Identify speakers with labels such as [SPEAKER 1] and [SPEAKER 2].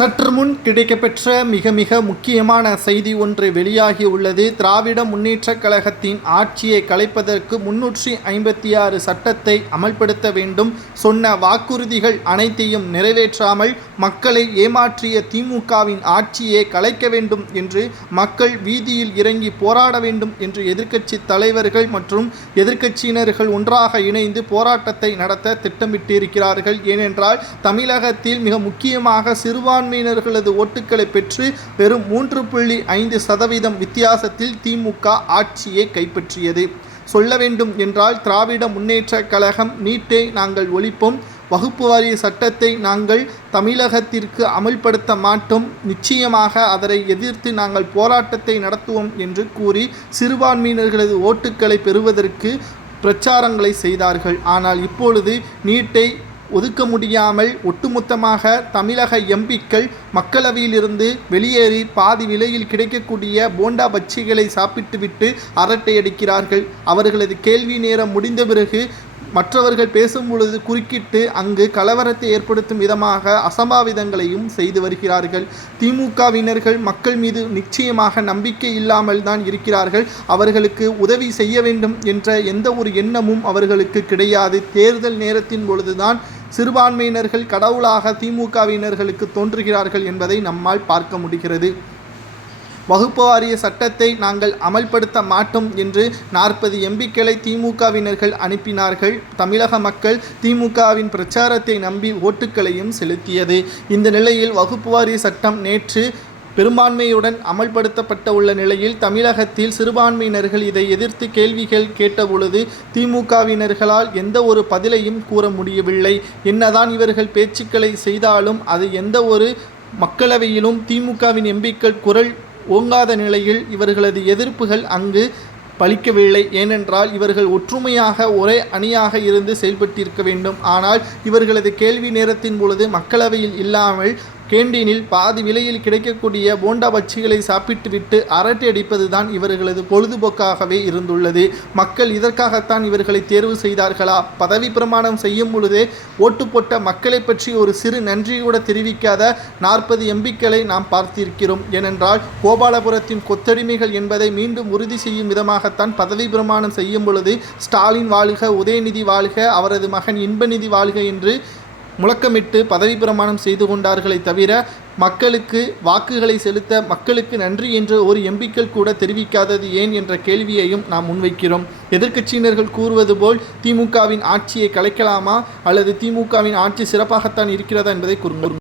[SPEAKER 1] சற்று முன் கிடைக்கப்பெற்ற மிக மிக முக்கியமான செய்தி ஒன்று வெளியாகி உள்ளது. திராவிட முன்னேற்றக் கழகத்தின் ஆட்சியை கலைப்பதற்கு முன்னூற்றி ஐம்பத்தி ஆறு சட்டத்தை அமல்படுத்த வேண்டும் சொன்ன வாக்குறுதிகள் அனைத்தையும் நிறைவேற்றாமல் மக்களை ஏமாற்றிய திமுகவின் ஆட்சியை கலைக்க வேண்டும் என்று மக்கள் வீதியில் இறங்கி போராட வேண்டும் என்று எதிர்க்கட்சி தலைவர்கள் மற்றும் எதிர்க்கட்சியினர்கள் ஒன்றாக இணைந்து போராட்டத்தை நடத்த திட்டமிட்டிருக்கிறார்கள். ஏனென்றால் தமிழகத்தில் மிக முக்கியமாக சிறுபான்மையினர்களது ஓட்டுக்களை பெற்று வெறும் மூன்று புள்ளி ஐந்து சதவீதம் வித்தியாசத்தில் திமுக ஆட்சியை கைப்பற்றியது. சொல்ல வேண்டும் என்றால் திராவிட முன்னேற்ற கழகம் நீட்டை நாங்கள் ஒழிப்போம். வகுப்பு வாரிய சட்டத்தை நாங்கள் தமிழகத்திற்கு அமல்படுத்த மாட்டோம். நிச்சயமாக அதனை எதிர்த்து நாங்கள் போராட்டத்தை நடத்துவோம் என்று கூறி சிறுபான்மையினர்களது ஓட்டுக்களை பெறுவதற்கு பிரச்சாரங்களை செய்தார்கள். ஆனால் இப்பொழுது நீட்டை ஒதுக்க முடியாமல் ஒட்டுமொத்தமாக தமிழக எம்பிக்கள் மக்களவையிலிருந்து வெளியேறி பாதி விலையில் கிடைக்கக்கூடிய போண்டா பச்சிகளை சாப்பிட்டுவிட்டு அரட்டை அடிக்கிறார்கள். அவர்களது கேள்வி நேரம் முடிந்த பிறகு மற்றவர்கள் பேசும் பொழுது குறுக்கிட்டு அங்கு கலவரத்தை ஏற்படுத்தும் விதமாக அசம்பாவிதங்களையும் செய்து வருகிறார்கள். திமுகவினர்கள் மக்கள் மீது நிச்சயமாக நம்பிக்கை இல்லாமல் தான் இருக்கிறார்கள். அவர்களுக்கு உதவி செய்ய வேண்டும் என்ற எந்த ஒரு எண்ணமும் அவர்களுக்கு கிடையாது. தேர்தல் நேரத்தின் பொழுதுதான் சிறுபான்மையினர்கள் கடவுளாக திமுகவினர்களுக்கு தோன்றுகிறார்கள் என்பதை நம்மால் பார்க்க முடிகிறது. வகுப்பு வாரிய சட்டத்தை நாங்கள் அமல்படுத்த மாட்டோம் என்று நாற்பது எம்பிக்களை திமுகவினர்கள் அனுப்பினார்கள். தமிழக மக்கள் திமுகவின் பிரச்சாரத்தை நம்பி ஓட்டுக்களையும் செலுத்தியது. இந்த நிலையில் வகுப்பு வாரிய சட்டம் நேற்று பெரும்பான்மையுடன் அமல்படுத்தப்பட்ட உள்ள நிலையில் தமிழகத்தில் சிறுபான்மையினர்கள் இதை எதிர்த்து கேள்விகள் கேட்டபொழுது திமுகவினர்களால் எந்த ஒரு பதிலையும் கூற முடியவில்லை. என்னதான் இவர்கள் பேச்சுக்களை செய்தாலும் அது எந்த ஒரு மக்களவையிலும் திமுகவின் எம்பிக்கள் குரல் ஓங்காத நிலையில் இவர்களது எதிர்ப்புகள் அங்கு பலிக்கவில்லை. ஏனென்றால் இவர்கள் ஒற்றுமையாக ஒரே அணியாக இருந்து செயல்பட்டிருக்க வேண்டும். ஆனால் இவர்களது கேள்வி நேரத்தின் பொழுது மக்களவையில் இல்லாமல் கேண்டீனில் பாதி விலையில் கிடைக்கக்கூடிய போண்டா பச்சிகளை சாப்பிட்டுவிட்டு அரட்டை அடிப்பது தான் இவர்களது பொழுதுபோக்காகவே இருந்துள்ளது. மக்கள் இதற்காகத்தான் இவர்களை தேர்வு செய்தார்களா? பதவி பிரமாணம் செய்யும் பொழுதே ஓட்டு போட்ட மக்களை பற்றி ஒரு சிறு நன்றி கூட தெரிவிக்காத நாற்பது எம்பிக்களை நாம் பார்த்திருக்கிறோம். ஏனென்றால் கோபாலபுரத்தின் கொத்தடிமைகள் என்பதை மீண்டும் உறுதி செய்யும் விதமாகத்தான் பதவி பிரமாணம் செய்யும் பொழுது ஸ்டாலின் வாழ்க உதயநிதி வாழ்க அவரது மகன் இன்பநிதி வாழ்க என்று முழக்கமிட்டு பதவி பிரமாணம் செய்து கொண்டார்களே தவிர மக்களுக்கு வாக்குகளை செலுத்த மக்களுக்கு நன்றி என்று ஒரு எம்பிக்கள் கூட தெரிவிக்காதது ஏன் என்ற கேள்வியையும் நாம் முன்வைக்கிறோம். எதிர்க்கட்சியினர்கள் கூறுவது போல் திமுகவின் ஆட்சியை கலைக்கலாமா? அல்லது திமுகவின் ஆட்சி சிறப்பாகத்தான் இருக்கிறதா என்பதை கூறுங்கள்